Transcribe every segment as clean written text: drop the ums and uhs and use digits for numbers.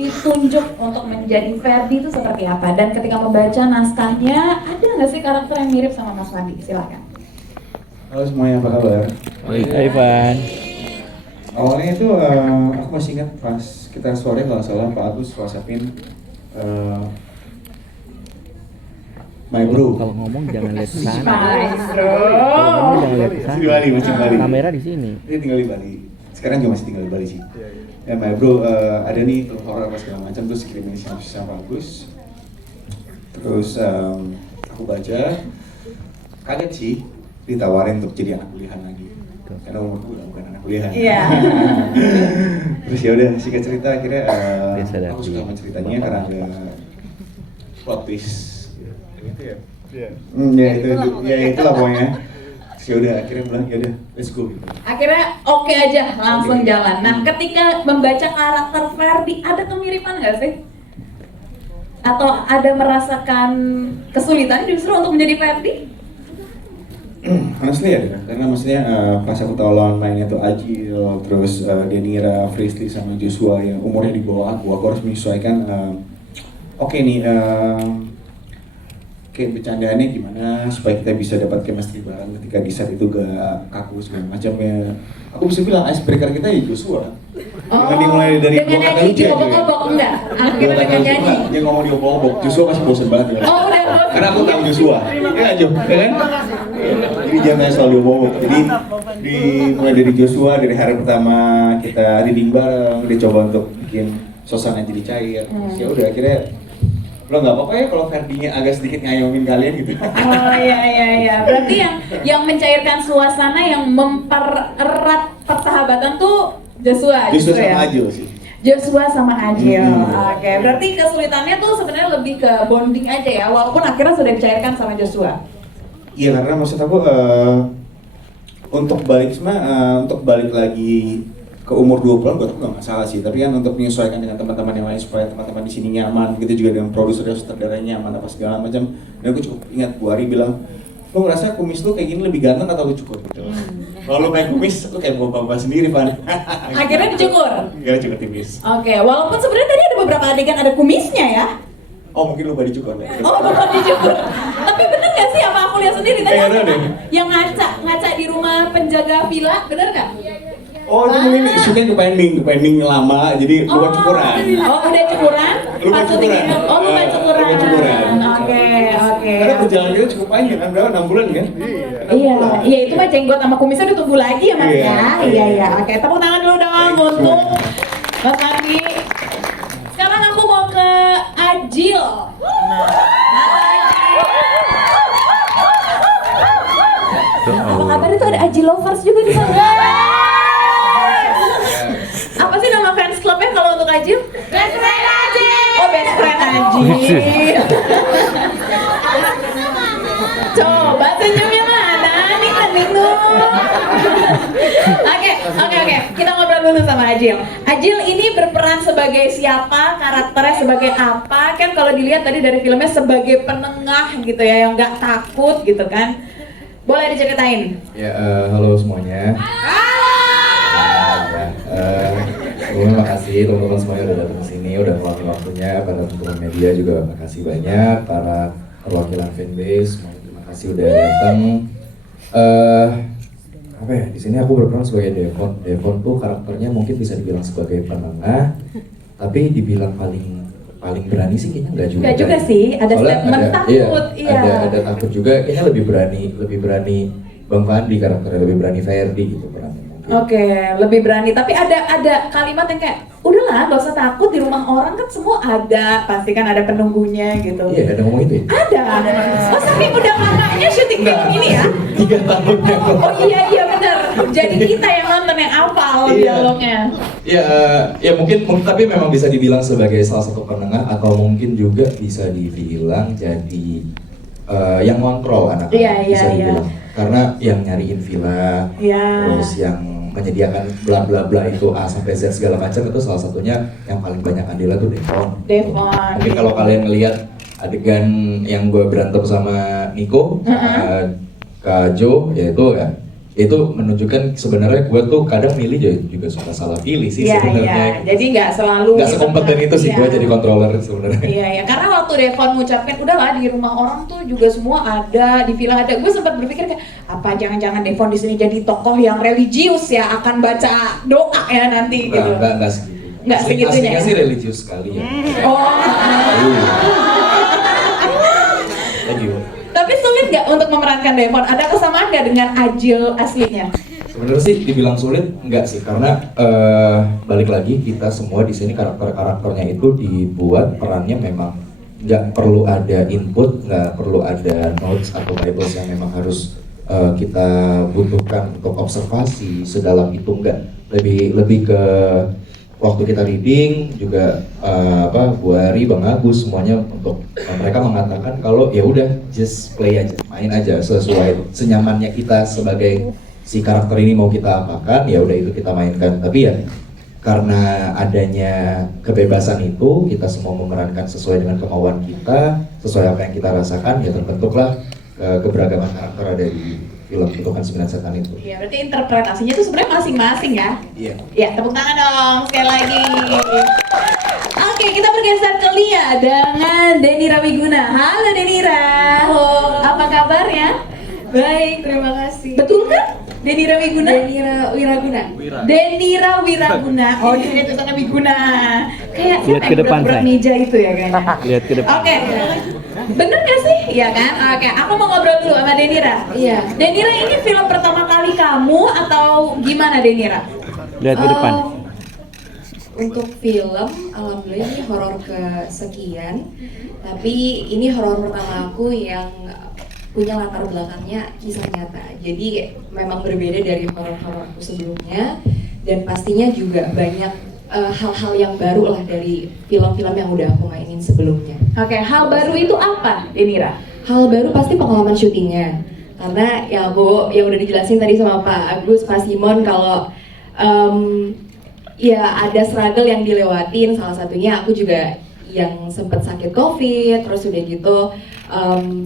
ditunjuk untuk menjadi Ferdi itu seperti apa? Dan ketika membaca naskahnya, ada nggak sih karakter yang mirip sama Mas Fandi? Silakan. Halo semuanya, apa kabar? Baik, Ivan. Awalnya itu aku masih ingat pas kita sore kalau nggak salah Pak Agus whatsappin my bro. Kalau ngomong jangan lihat ke sana. Maestro. Kalau ngomong jangan lihat ke sana. Masih di Bali, masih di Bali. Kamera di sini. Dia tinggal di Bali. Sekarang juga masih tinggal di Bali sih. Ya my bro, ada nih film horor apa segala macam, terus kirimin sinopsis sama Agus. Terus aku baca, kaget sih ditawarin untuk jadi anak kuliahan lagi. Karena umurku udah bukan anak kuliahan. Iya. Terus ya udah singkat cerita akhirnya aku suka Sadar. sama ceritanya karena ada plot twist. Gitu ya? Iya. Ya itulah pokoknya. Terus ya udah akhirnya bilang ya udah let's go gitu. Akhirnya oke aja, langsung Oke. jalan. Nah, ketika membaca karakter Ferdi, ada kemiripan nggak sih? Atau ada merasakan kesulitan justru untuk menjadi Ferdi? Honestly ya, karena maksudnya pas aku tahu lawan mainnya tuh Agil, terus Denira, Frisley sama Joshua yang umurnya di bawah aku harus menyesuaikan. Oke nih, kayak bercandaannya gimana supaya kita bisa dapat chemistry bareng ketika di set itu gak kaku segala macamnya. Aku bisa bilang icebreaker kita ya Joshua. Dengan dimulai dari dengan dua kata nyanyi lucu aja. diobok-obok enggak? Akhirnya Dua kata dengan lucu, nyanyi. enggak, dia ngomong diobok-obok, Joshua masih bosan banget ya. Oh, udah bosan. Karena aku tahu Joshua, ya Jo, ya kan? Jadi jangan selalu diobok-obok. Jadi mulai dari Joshua, dari hari pertama kita reading bareng, dia coba untuk bikin suasana jadi cair. Terus ya udah akhirnya lo nggak apa-apa ya kalau Ferdinya agak sedikit ngayomin kalian gitu. Oh iya. Berarti yang mencairkan suasana, yang mempererat persahabatan tuh Joshua Joshua justru sama ya? Agil sih. Joshua sama Agil. Hmm. Oke, berarti kesulitannya tuh sebenarnya lebih ke bonding aja ya, walaupun akhirnya sudah dicairkan sama Joshua. Iya karena maksud aku untuk balik lagi ke umur 20-an buat aku nggak masalah sih, tapi kan untuk menyesuaikan dengan teman-teman yang lain supaya teman-teman di sini nyaman, gitu juga dengan produser dan sutradaranya nyaman apa segala macam. Dan aku cukup ingat Bu Ari bilang, lo ngerasa kumis lu kayak gini lebih ganteng atau lu cukur gitu. Kalau lu pakai kumis lu kayak bapak-bapak sendiri, Pan. Akhirnya dicukur? Iya, cukur tipis. Oke, walaupun sebenarnya tadi ada beberapa adegan ada kumisnya ya. Oh mungkin lupa dicukur ya. Oh, bapak dicukur. Tapi bener nggak sih apa aku lihat sendiri tadi? Ada deh. Yang ngaca di rumah penjaga villa, bener nggak? Oh itu mungkin suka ke pending lama, jadi lupa cukuran. Oh, udah cukuran? Lupa Pas syuting cukuran. ini. Oh, lupa cukuran. Lupa cukuran. Oke. Karena perjalanan kita cukup panjang kan, berapa? 6 bulan kan? Iya, itu mah jenggot sama kumisnya ditunggu lagi ya Mas Iya. ya. Iya. Oke, tepuk tangan dulu dong Thanks, untuk man. Mas Andi. Sekarang aku mau ke Agil. Apa kabar itu ada Agil lovers juga di sana? Apa sih nama fans clubnya kalau untuk Agil? Best friend Agil. Oh, best friend Agil. Coba senyumnya mana? Nih kan itu. Oke. Kita ngobrol dulu sama Agil. Agil ini berperan sebagai siapa? Karakternya sebagai apa? Kan kalau dilihat tadi dari filmnya sebagai penengah gitu ya, yang nggak takut gitu kan. Boleh diceritain? Ya, halo semuanya. Sebelumnya makasih teman-teman semuanya udah datang ke sini, udah ngeluangin waktunya. Para teman-teman media juga makasih banyak. Para perwakilan fanbase, semuanya terima kasih udah datang. Apa ya? Di sini aku berperan sebagai Devon. Devon tuh karakternya mungkin bisa dibilang sebagai penengah, tapi dibilang paling berani sih kayaknya enggak juga. Enggak juga sih, ada Soalnya statement takut, iya. Ada takut juga, kayaknya lebih berani Bang Fandi karakternya, lebih berani Ferdi gitu perannya mungkin. Oke, lebih berani. Tapi ada kalimat yang kayak, udahlah, gak usah takut, di rumah orang kan semua ada, pasti kan ada penunggunya gitu. Iya, ada ngomong itu ya? Ada. Oh, saking udah lamanya syuting film ini ya? 3 tahunnya. Oh iya benar. Jadi kita yang nonton yang hafal Iya. dialognya. Ya mungkin tapi memang bisa dibilang sebagai salah satu penengah atau mungkin juga bisa dibilang jadi yang ngontrol anak-anak Iya. bisa dibilang. Karena yang nyariin villa, Iya. terus yang menyediakan bla bla bla itu A sampai Z segala macam, itu salah satunya yang paling banyak andilnya tuh Devon. Devon. Mungkin kalau kalian ngelihat adegan yang gue berantem sama Nico, Kak Jo, ya itu ya itu menunjukkan sebenarnya gue tuh kadang milih juga suka salah pilih sih Iya, sebenarnya. iya. Jadi nggak selalu Nggak sekompeten itu sih Iya. gue jadi controller sebenarnya. Iya, iya. Karena waktu Devon ngucapin, udahlah di rumah orang tuh juga semua ada, di villa ada. Gue sempat berpikir kayak, apa jangan-jangan Devon di sini jadi tokoh yang religius ya, akan baca doa ya nanti gitu. Enggak segitu. Nggak segitunya Aslinya ya? sih religius sekali ya. Oh. Thank you. Tapi sulit nggak untuk memerankan Devon? Ada kesamaan nggak dengan Ajil aslinya? Sebenarnya sih dibilang sulit enggak sih, karena balik lagi kita semua di sini karakternya itu dibuat perannya memang nggak perlu ada input, nggak perlu ada notes atau bibles yang memang harus kita butuhkan untuk observasi sedalam itu, enggak. Lebih ke waktu kita reading juga Bu Ari, Bang Agus semuanya untuk mereka mengatakan kalau ya udah just play aja, main aja sesuai senyamannya kita sebagai si karakter ini mau kita apakan, ya udah itu kita mainkan. Tapi ya karena adanya kebebasan itu, kita semua memerankan sesuai dengan kemauan kita, sesuai apa yang kita rasakan, ya terbentuklah keberagaman karakter ada di film Kutukan 9 Setan itu. Iya, berarti interpretasinya tuh sebenarnya masing-masing ya? Iya. Ya, tepuk tangan dong sekali lagi. Oke, kita bergeser ke Lia dengan Denira Wiguna. Halo Denira. Halo. Apa kabarnya? Baik, terima kasih. Betul kan? Denira Wiguna? Denira Wiraguna. Denira Wiraguna. Oh, dia tulisannya Wiguna. Kayak Lihat ke depan, berat Say. meja itu ya kayaknya. Lihat ke depan. Oke. Bener gak sih? Iya kan? Oke, aku mau ngobrol dulu sama Denira. Iya. Denira, ini film pertama kali kamu atau gimana Denira? Lihat ke depan. Untuk film, alhamdulillah ini horor kesekian. Tapi ini horor pertama aku yang punya latar belakangnya kisah nyata. Jadi memang berbeda dari horor-horor aku sebelumnya, dan pastinya juga banyak hal-hal yang baru lah dari film-film yang udah aku mainin sebelumnya. Oke, hal baru itu apa, Denira? Hal baru pasti pengalaman syutingnya, karena ya Bu, yang udah dijelasin tadi sama Pak Agus, Pak Simon, kalau ya ada struggle yang dilewatin. Salah satunya aku juga yang sempat sakit COVID, terus udah gitu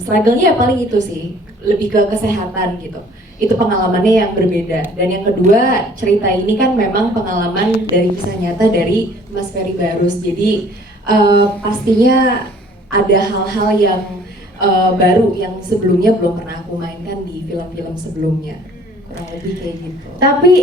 struggle-nya ya paling itu sih, lebih ke kesehatan gitu. Itu pengalamannya yang berbeda. Dan yang kedua, cerita ini kan memang pengalaman dari kisah nyata dari Mas Ferry Barus. Jadi pastinya ada hal-hal yang baru yang sebelumnya belum pernah aku mainkan di film-film sebelumnya. Kurang lebih kayak gitu. Tapi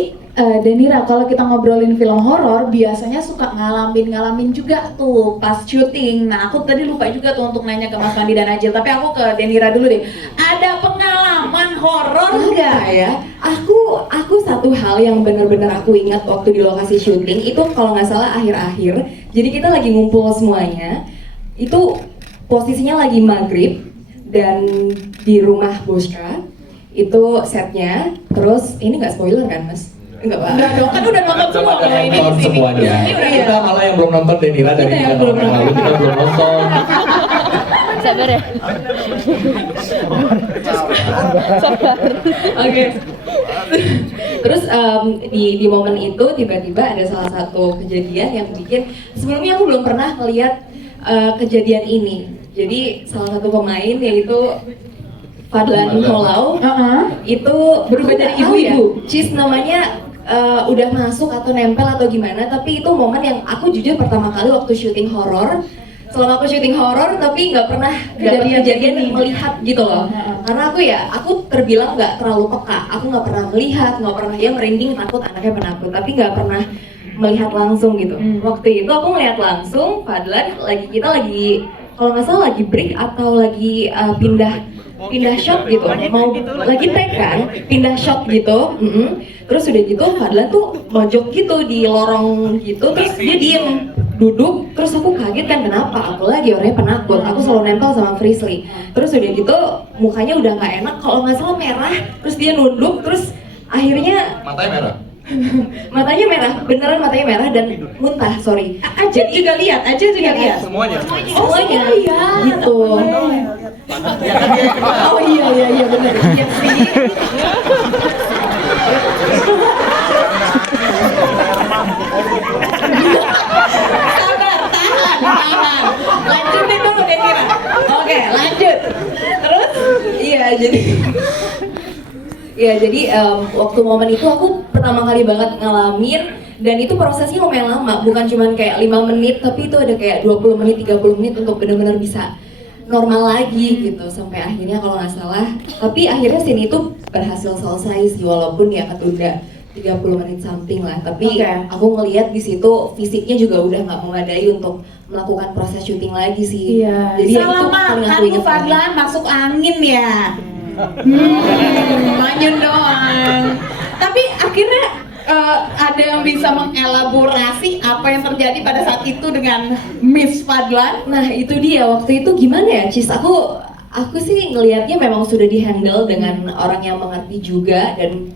Denira, kalau kita ngobrolin film horor biasanya suka ngalamin juga tuh pas syuting. Nah, aku tadi lupa juga tuh untuk nanya ke Mas Fandi dan Ajil, tapi aku ke Denira dulu deh. Ada pengalaman horor Enggak ya, aku satu hal yang benar-benar aku ingat waktu di lokasi syuting itu kalau nggak salah akhir-akhir. Jadi kita lagi ngumpul semuanya, itu posisinya lagi maghrib dan di rumah Boska itu setnya. Terus ini nggak spoiler kan Mas? Enggak Pak? Enggak dong, kan udah nonton semua kalau ini Nonton di sini. semuanya. Ini udah Kita malah yang belum nonton Denira dari Kita yang 3 belum tahun yang lalu kita belum nonton. Sabar ya. Oke. Terus di momen itu tiba-tiba ada salah satu kejadian yang bikin sebelumnya aku belum pernah melihat kejadian ini. Jadi salah satu pemain yaitu Fadlan Holau itu berubah dari ibu-ibu. Cis namanya udah masuk atau nempel atau gimana, tapi itu momen yang aku jujur pertama kali waktu syuting horor. Selama aku syuting horor tapi nggak pernah dapet kejadian yang melihat gitu loh. Karena aku terbilang nggak terlalu peka. Aku nggak pernah melihat, nggak pernah dia merinding takut, anaknya penakut, tapi nggak pernah melihat langsung gitu. Waktu itu aku melihat langsung Fadlan kita lagi kalau nggak salah lagi break atau lagi pindah shot gitu, mau lagi take kan, pindah shot gitu. Terus udah gitu Fadlan tuh mojok gitu di lorong gitu, terus dia diem duduk, terus aku kaget kan kenapa, aku lagi orangnya penakut, aku selalu nempel sama Frisly. Terus udah gitu mukanya udah nggak enak, kalau nggak salah merah, terus dia nunduk, terus akhirnya Matanya merah. matanya merah, beneran matanya merah dan muntah, sorry. Ajil juga lihat, Semuanya. Semuanya gitu. Oh iya benar. Iya sih. Sabar, tahan. Lanjutin dulu Denira. Oke, lanjut. Terus? Iya, jadi Ya jadi waktu momen itu aku pertama kali banget ngalamin, dan itu prosesnya lumayan lama, bukan cuman kayak 5 menit, tapi itu ada kayak 20 menit, 30 menit untuk benar-benar bisa normal lagi gitu, sampai akhirnya kalau nggak salah, tapi akhirnya scene itu berhasil selesai sih, walaupun ya ketunda 30 menit something lah, tapi Oke. aku ngelihat di situ fisiknya juga udah nggak memadai untuk melakukan proses syuting lagi sih. Iya. Jadi ya itu Salah paling makan aku Bu ingat. Fadlan, masuk angin ya. Manyun doang. Tapi akhirnya ada yang bisa mengelaborasi apa yang terjadi pada saat itu dengan Miss Fadlan? Nah itu dia, waktu itu gimana ya Cis, aku sih ngelihatnya memang sudah dihandle dengan orang yang mengerti juga, dan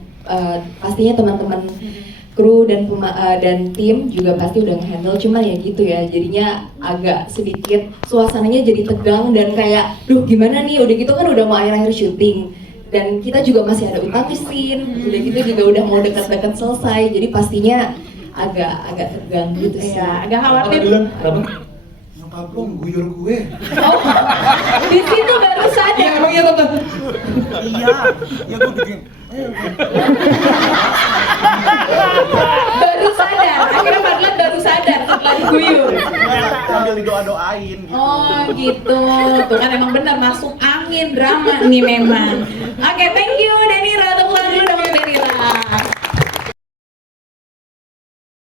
pastinya teman-teman kru dan dan tim juga pasti udah ngehandle, cuman ya gitu ya, jadinya agak sedikit suasananya jadi tegang dan kayak duh gimana nih, udah gitu kan udah mau akhir-akhir syuting dan kita juga masih ada utang scene, udah gitu juga udah mau dekat-dekat selesai, jadi pastinya agak tegang gitu sih. Iya, agak khawatir. Nyokap lo mengguyur gue. Oh, di situ baru sadar. Iya emang iya tante. Iya, ya gue bikin. Baru sadar. Akhirnya Fadlan baru sadar setelah diguyur. Sambil didoa-doain gitu. Oh gitu, tuh kan emang benar masuk angin drama nih memang. Oke, thank you Denny Ratu Pelangi